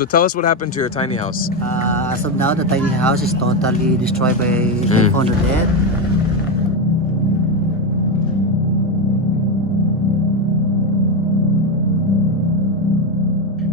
So tell us what happened to your tiny house. As of now, the tiny house is totally destroyed by Typhoon Odette.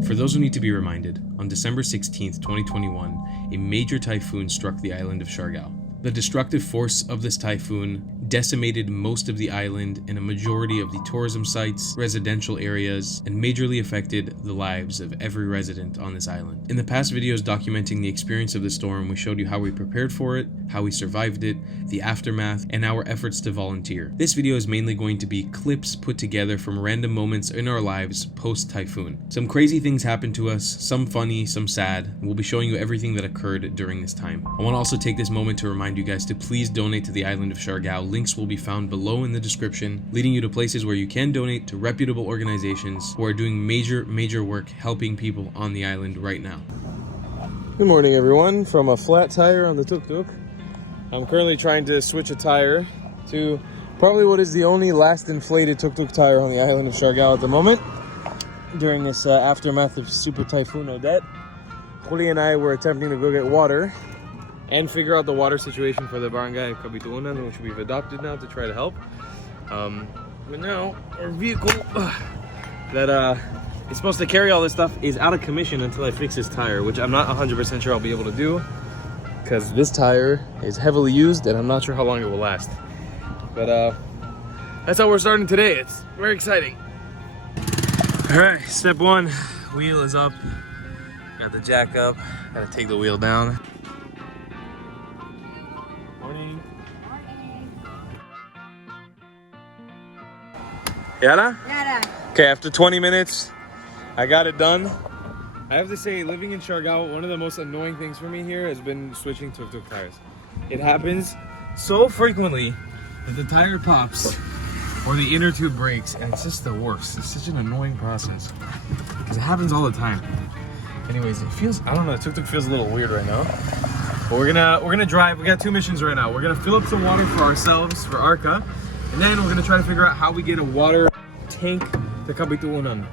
For those who need to be reminded, on December 16th, 2021, a major typhoon struck the island of Siargao. The destructive force of this typhoon decimated most of the island and a majority of the tourism sites, residential areas, and majorly affected the lives of every resident on this island. In the past videos documenting the experience of the storm, we showed you how we prepared for it, how we survived it, the aftermath, and our efforts to volunteer. This video is mainly going to be clips put together from random moments in our lives post-typhoon. Some crazy things happened to us, some funny, some sad, and we'll be showing you everything that occurred during this time. I want to also take this moment to remind you guys to please donate to the island of Siargao. Links will be found below in the description, leading you to places where you can donate to reputable organizations who are doing major work helping people on the island right now. Good morning, everyone. From a flat tire on the tuk-tuk, I'm currently trying to switch a tire to probably what is the only last inflated tuk-tuk tire on the island of Siargao at the moment during this aftermath of Super Typhoon Odette. Juli and I were attempting to go get water and figure out the water situation for the barangay of Kabituunan, which we've adopted now to try to help. But now our vehicle that is supposed to carry all this stuff is out of commission until I fix this tire, which I'm not 100% sure I'll be able to do because this tire is heavily used and I'm not sure how long it will last. But that's how we're starting today. It's very exciting. All right, step one, wheel is up. Got the jack up, gotta take the wheel down. Morning. Yara? Yara. Okay, after 20 minutes, I got it done. I have to say, living in Siargao, one of the most annoying things for me here has been switching tuk-tuk tires. It happens so frequently that the tire pops or the inner tube breaks, and it's just the worst. It's such an annoying process because it happens all the time. Anyways, it feels, I don't know, the tuk-tuk feels a little weird right now. But we're gonna drive. We got two missions right now. We're gonna fill up some water for ourselves, for Arca, and then we're gonna try to figure out how we get a water tank to Kabituunan.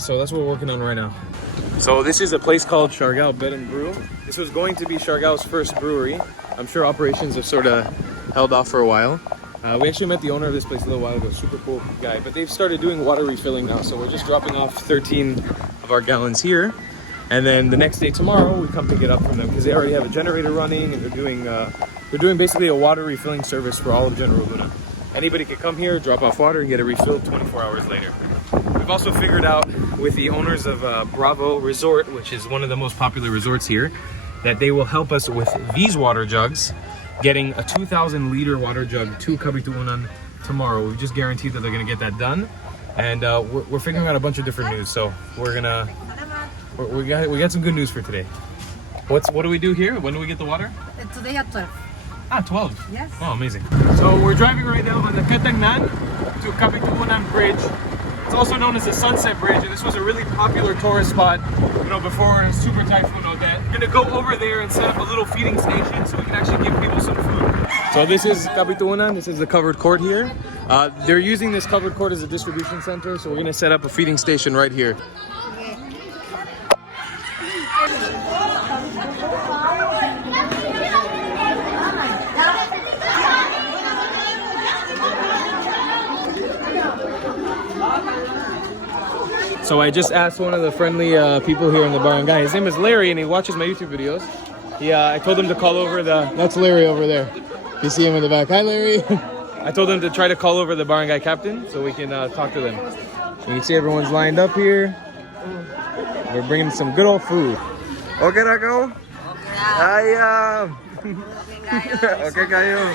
So that's what we're working on right now. So this is a place called Siargao Bed and Brew. This was going to be Siargao's first brewery. I'm sure operations have sort of held off for a while. We actually met the owner of this place a little while ago, super cool guy, but they've started doing water refilling now. So we're just dropping off 13 of our gallons here. And then the next day, tomorrow, we come pick it up from them because they already have a generator running and they're doing basically a water refilling service for all of General Luna. Anybody could come here, drop off water, and get it refilled 24 hours later. We've also figured out with the owners of Bravo Resort, which is one of the most popular resorts here, that they will help us with these water jugs, getting a 2,000 liter water jug to Kabituunan tomorrow. We've just guaranteed that they're gonna get that done. And we're figuring out a bunch of different news. So we got some good news for today. What do we do here? When do we get the water? Today at 12. 12. Yes. Oh, amazing. So we're driving right now on the Katangnan to Kabituunan Bridge. It's also known as the Sunset Bridge, and this was a really popular tourist spot, before Super Typhoon Odette. We're gonna go over there and set up a little feeding station so we can actually give people some food. So this is Kabituunan. This is the covered court here. They're using this covered court as a distribution center, so we're gonna set up a feeding station right here. So I just asked one of the friendly people here in the barangay. His name is Larry, and he watches my YouTube videos. I told him to call over that's Larry over there. You see him in the back. Hi, Larry. I told him to try to call over the barangay captain so we can talk to them. You can see everyone's lined up here. We're bringing some good old food. Okay, Rako? Hi. Okay, kayo.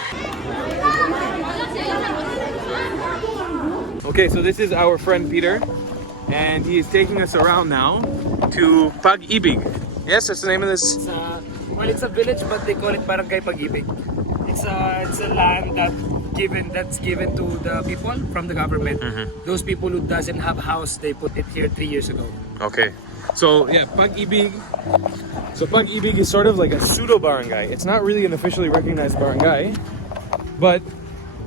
Okay, so this is our friend Peter. And he is taking us around now to Pag Ibig. Yes, that's the name of this. It's a village, but they call it Barangay Pag Ibig. It's a land that's given to the people from the government. Those people who doesn't have house, they put it here 3 years ago. Okay, so yeah, Pag Ibig. So Pag Ibig is sort of like a pseudo barangay. It's not really an officially recognized barangay, but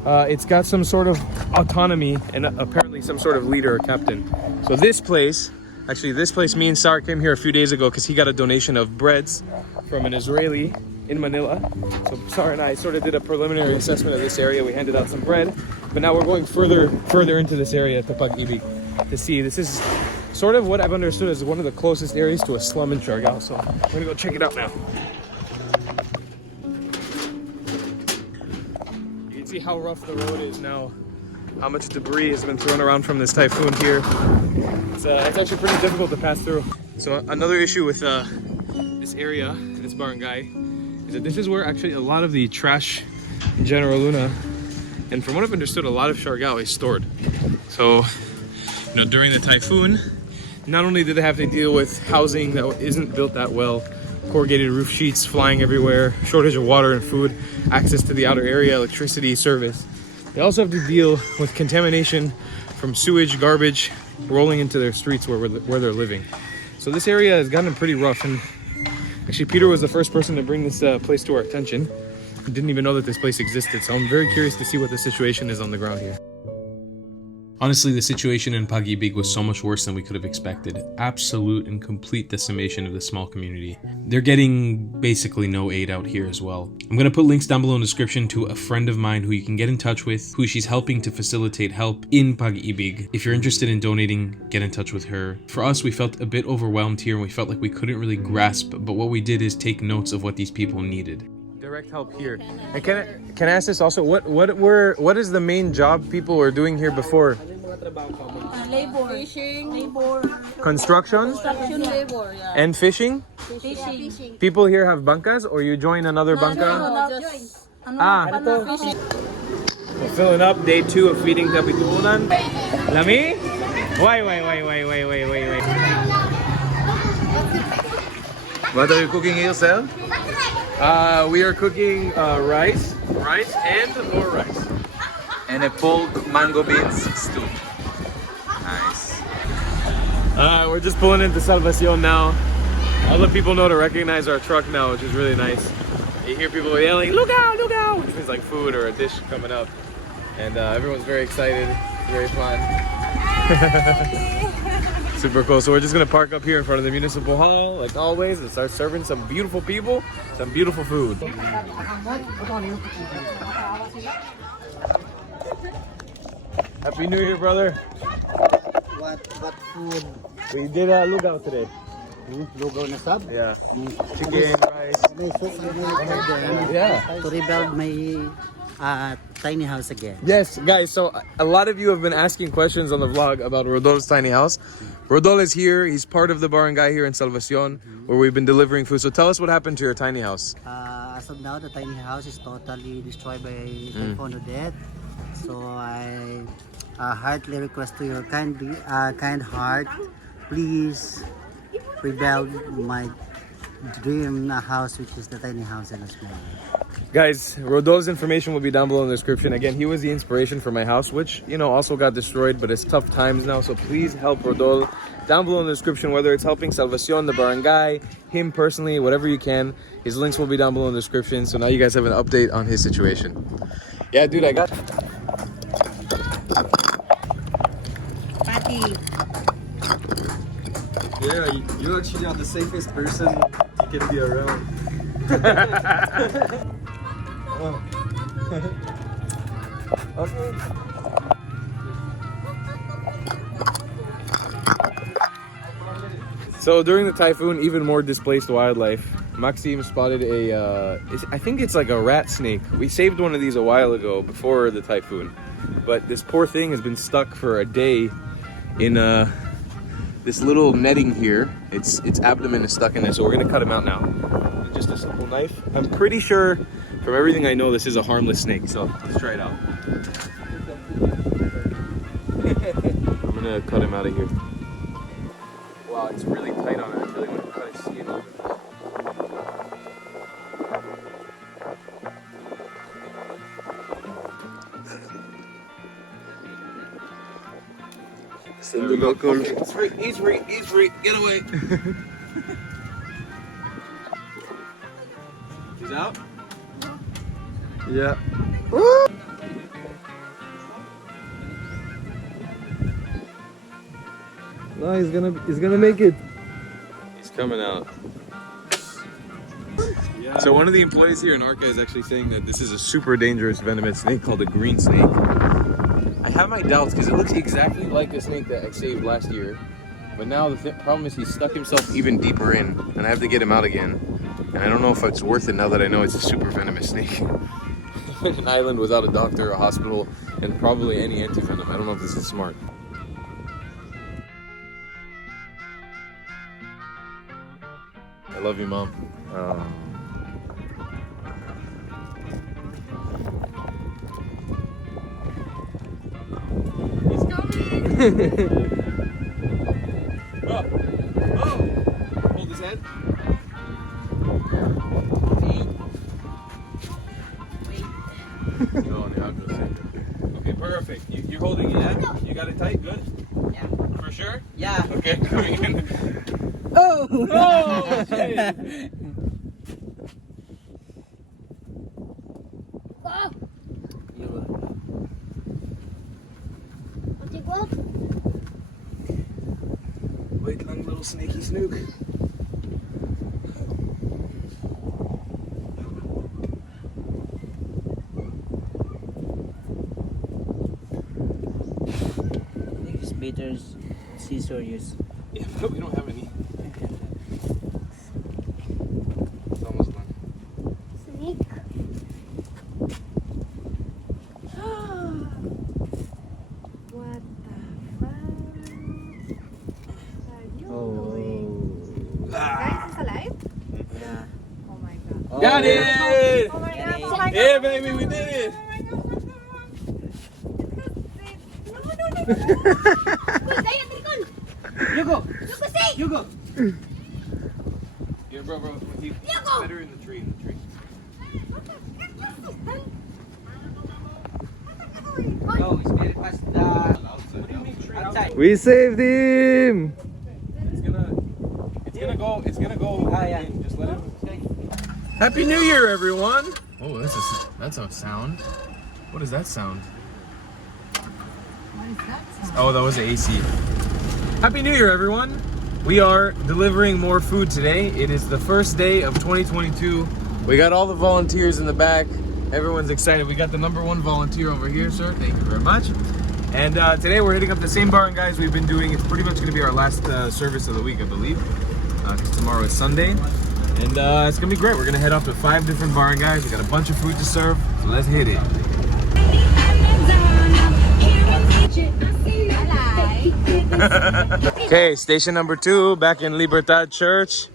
it's got some sort of autonomy and apparently some sort of leader or captain. So this place Actually, this place, me and Sar came here a few days ago because he got a donation of breads from an Israeli in Manila. So Sar and I sort of did a preliminary assessment of this area. We handed out some bread, but now we're going further into this area to Pag Ibig to see. This is sort of what I've understood is one of the closest areas to a slum in Siargao. So we're gonna go check it out now. You can see how rough the road is now. How much debris has been thrown around from this typhoon here. It's actually pretty difficult to pass through. So another issue with this area, this barangay, is that this is where actually a lot of the trash in General Luna, and from what I've understood, a lot of Siargao is stored. So, you know, during the typhoon, not only did they have to deal with housing that isn't built that well, corrugated roof sheets flying everywhere, shortage of water and food, access to the outer area, electricity, service, they also have to deal with contamination from sewage, garbage, rolling into their streets where they're living. So this area has gotten pretty rough, and actually Peter was the first person to bring this place to our attention. I didn't even know that this place existed, so I'm very curious to see what the situation is on the ground here. Honestly, the situation in Pag Ibig was so much worse than we could have expected. Absolute and complete decimation of the small community. They're getting basically no aid out here as well. I'm going to put links down below in the description to a friend of mine who you can get in touch with, who she's helping to facilitate help in Pag Ibig. If you're interested in donating, get in touch with her. For us, we felt a bit overwhelmed here and we felt like we couldn't really grasp, but what we did is take notes of what these people needed. Direct help here. And can I ask this also? What is the main job people were doing here before? Labor. Fishing. Labor. Construction? Construction labor, yeah. And fishing? Fishing. People here have bankas, or you join another banka? No, just... Fishing. We're filling up day 2 of feeding Kapitunan. Lami? Wait. What are you cooking here, sir? We are cooking rice and more rice. And a pork mango beans stew. Nice. We're just pulling into Salvacion now. All the people know to recognize our truck now, which is really nice. You hear people yelling, "Look out, look out!" which means like food or a dish coming up. And everyone's very excited. It's very fun. Super cool. So we're just gonna park up here in front of the municipal hall, like always, and start serving some beautiful people some beautiful food. Happy New Year, brother. What food? We did lugaw today. Lugaw na sab? Yeah. Chicken, rice. Yeah. To rebuild my tiny house again. Yes, guys, so a lot of you have been asking questions on the vlog about Rodol's tiny house. Rodol is here. He's part of the barangay here in Salvacion, where we've been delivering food. So tell us what happened to your tiny house. As of now, the tiny house is totally destroyed by Typhoon Odette. So I heartily request to your kind heart, please rebuild my dream house, which is the tiny house in a small. Guys, Rodol's information will be down below in the description. Again, he was the inspiration for my house, which, you know, also got destroyed, but it's tough times now. So please help Rodol down below in the description, whether it's helping Salvacion, the barangay, him personally, whatever you can. His links will be down below in the description. So now you guys have an update on his situation. Yeah, dude, I got... Patty. Yeah, you actually are the safest person to can be around. Okay. So during the typhoon, even more displaced wildlife. Maxime spotted I think it's like a rat snake. We saved one of these a while ago before the typhoon, but this poor thing has been stuck for a day in this little netting here. Its abdomen is stuck in there, so we're gonna cut him out now. With just a simple knife. I'm pretty sure, from everything I know, this is a harmless snake. So let's try it out. I'm gonna cut him out of here. Wow, it's really tight on it. I really want to cut his skin off. Send the local. He's free, get away. He's out? Yeah. No, he's gonna make it. He's coming out. So one of the employees here in Arca is actually saying that this is a super dangerous venomous snake called a green snake. I have my doubts because it looks exactly like the snake that I saved last year. But now the problem is he's stuck himself even deeper in, and I have to get him out again. And I don't know if it's worth it now that I know it's a super venomous snake. An island without a doctor, a hospital, and probably any anti-venom. I don't know if this is smart. I love you, Mom. He's coming. Oh! Hold his head. Okay, perfect. You're holding it, yeah? You got it tight? Good? Yeah. For sure? Yeah. Okay, coming in. Oh! Oh, shit! Wait lang, little snaky snook. These bitters, scissors. Yeah, but we don't have any. It's almost done. Snake. What the fuck? Are you doing? Guys, is alive? Yeah. Oh my god. Got it! Oh my god. Got Oh my god. Yeah, baby, we did it! You go! You go! Yeah, bro, he's better in the tree, No, it's very fast. Outside. We saved him! It's gonna go. Ah, yeah. Just let him. Happy New Year, everyone! Oh, that's a sound. What is that sound? What is that sound? Oh, that was the AC. Happy New Year, everyone! We are delivering more food today. It is the first day of 2022. We got all the volunteers in the back. Everyone's excited. We got the #1 volunteer over here, sir. Thank you very much. And today we're hitting up the same bar and guys we've been doing. It's pretty much going to be our last service of the week, I believe. Because tomorrow is Sunday. And it's going to be great. We're going to head off to 5 different bar and guys. We got a bunch of food to serve. So let's hit it. Okay, station #2, back in Libertad Church.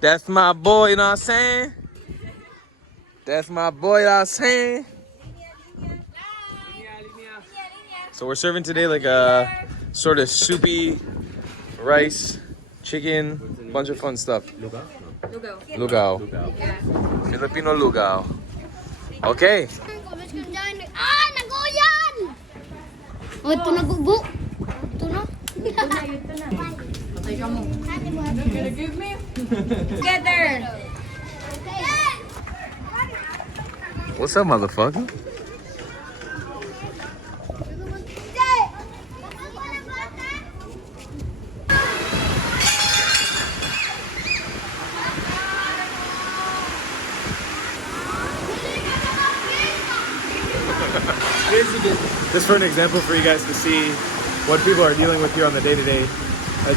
That's my boy, you know what I'm saying? That's my boy, you know what I'm saying? So we're serving today like a sort of soupy rice, chicken, bunch of fun stuff. Lugaw. Filipino lugaw. Okay. Ah, nagoyan! Oh, ito nagubo. Ito na. Patay ka mo. You're gonna give me? Together. What's up, motherfucker? Just for an example for you guys to see what people are dealing with here on the day-to-day.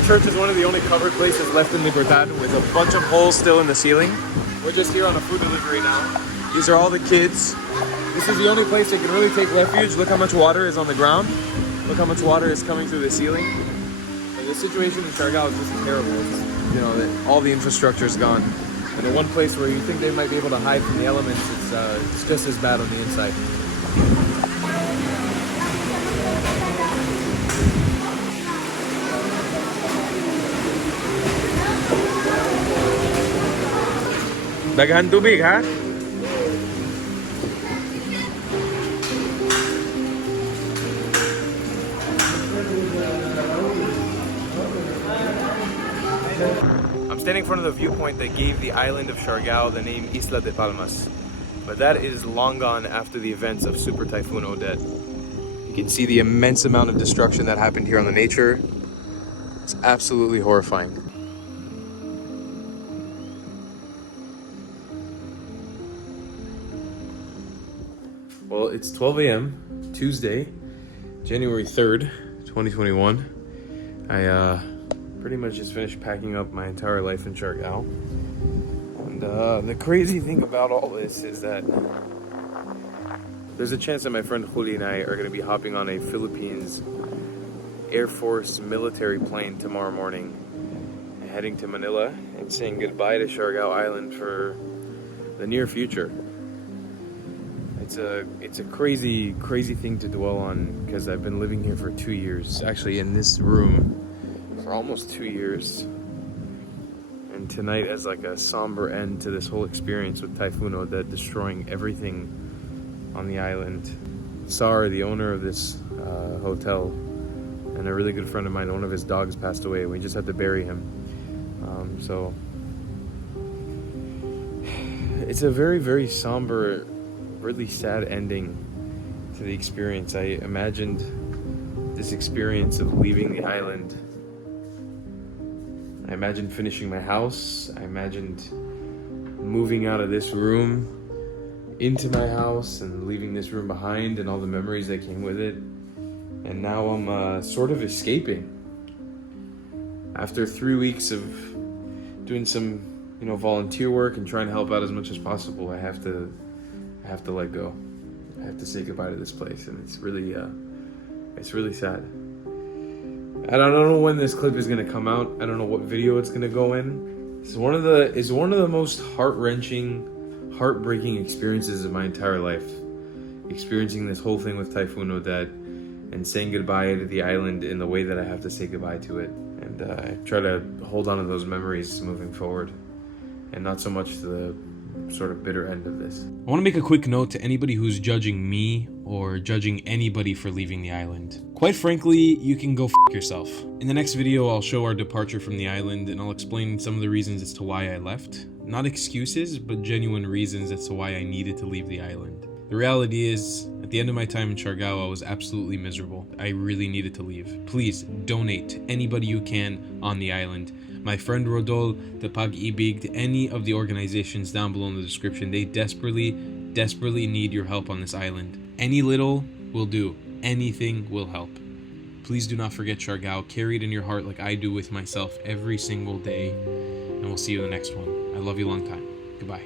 Church is one of the only covered places left in Libertad with a bunch of holes still in the ceiling. We're just here on a food delivery now. These are all the kids. This is the only place they can really take refuge. Look how much water is on the ground. Look how much water is coming through the ceiling. And the situation in Siargao is just terrible. It's, you know, all the infrastructure is gone. And the one place where you think they might be able to hide from the elements, it's just as bad on the inside. Daghan tubig, ha? I'm standing in front of the viewpoint that gave the island of Siargao the name Isla de Palmas. But that is long gone after the events of Super Typhoon Odette. You can see the immense amount of destruction that happened here on the nature. It's absolutely horrifying. Well, it's 12 a.m. Tuesday, January 3rd, 2021. I pretty much just finished packing up my entire life in Siargao. And the crazy thing about all this is that there's a chance that my friend Juli and I are going to be hopping on a Philippines Air Force military plane tomorrow morning, heading to Manila and saying goodbye to Siargao Island for the near future. It's a crazy thing to dwell on, because I've been living here for 2 years, actually in this room for almost 2 years. And tonight, as like a somber end to this whole experience with Typhoon Odette destroying everything on the island. Sar, the owner of this hotel, and a really good friend of mine, one of his dogs passed away. We just had to bury him. So it's a very somber, really sad ending to the experience. I imagined this experience of leaving the island. I imagined finishing my house. I imagined moving out of this room into my house and leaving this room behind and all the memories that came with it. And now I'm sort of escaping. After 3 weeks of doing some, volunteer work and trying to help out as much as possible, I have to let go. I have to say goodbye to this place, and it's really sad. I don't know when this clip is gonna come out. I don't know what video it's gonna go in. It's one of the most heart-wrenching, heartbreaking experiences of my entire life. Experiencing this whole thing with Typhoon Odette and saying goodbye to the island in the way that I have to say goodbye to it. And I try to hold on to those memories moving forward, and not so much the sort of bitter end of this. I want to make a quick note to anybody who's judging me or judging anybody for leaving the island. Quite frankly, you can go f*** yourself. In the next video, I'll show our departure from the island, and I'll explain some of the reasons as to why I left. Not excuses, but genuine reasons as to why I needed to leave the island. The reality is, at the end of my time in Siargao, I was absolutely miserable. I really needed to leave. Please donate to anybody you can on the island. My friend Rodol, Help Pag Ibig, any of the organizations down below in the description, they desperately need your help on this island. Any little will do. Anything will help. Please do not forget Siargao. Carry it in your heart like I do with myself every single day. And we'll see you in the next one. I love you long time. Goodbye.